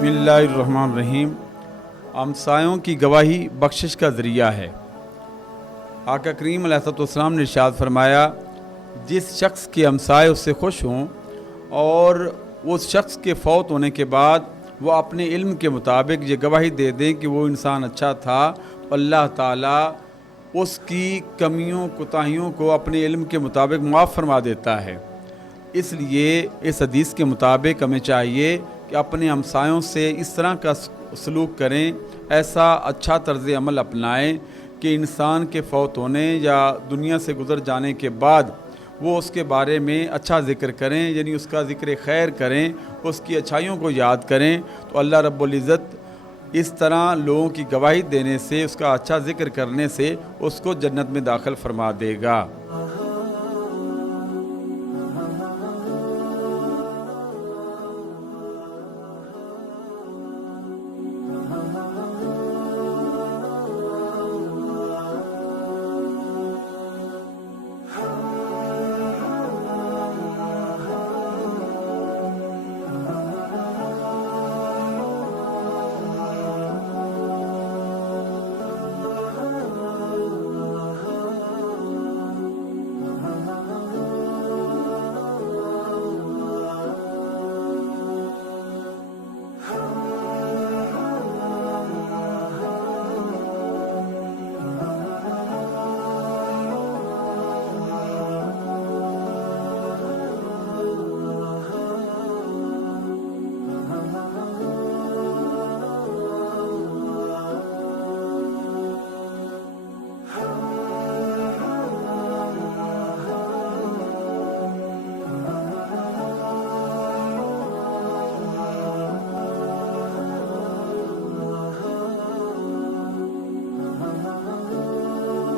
बिस्मिल्लाहिर्रहमानिर्रहीम। हमसायों की गवाही बख्शिश का ज़रिया है। आका करीम अलैहिस्सलाम ने इरशाद फरमाया, जिस शख्स के हमसाए उससे खुश हों और उस शख्स के फ़ौत होने के बाद वो अपने इल्म के मुताबिक ये गवाही दे दें कि वो इंसान अच्छा था, तो अल्लाह ताला उसकी कमियों कोताहियों को अपने इल्म के मुताबिक माफ़ फरमा देता है। इसलिए इस हदीस के मुताबिक हमें चाहिए कि अपने हमसायों से इस तरह का सलूक करें, ऐसा अच्छा तर्ज़ अमल अपनाएं कि इंसान के फ़ौत होने या दुनिया से गुज़र जाने के बाद वो उसके बारे में अच्छा ज़िक्र करें, यानी उसका ज़िक्र खैर करें, उसकी अच्छाइयों को याद करें। तो अल्लाह रब्बुल इज़्ज़त इस तरह लोगों की गवाही देने से, उसका अच्छा ज़िक्र करने से उसको जन्नत में दाखिल फरमा देगा।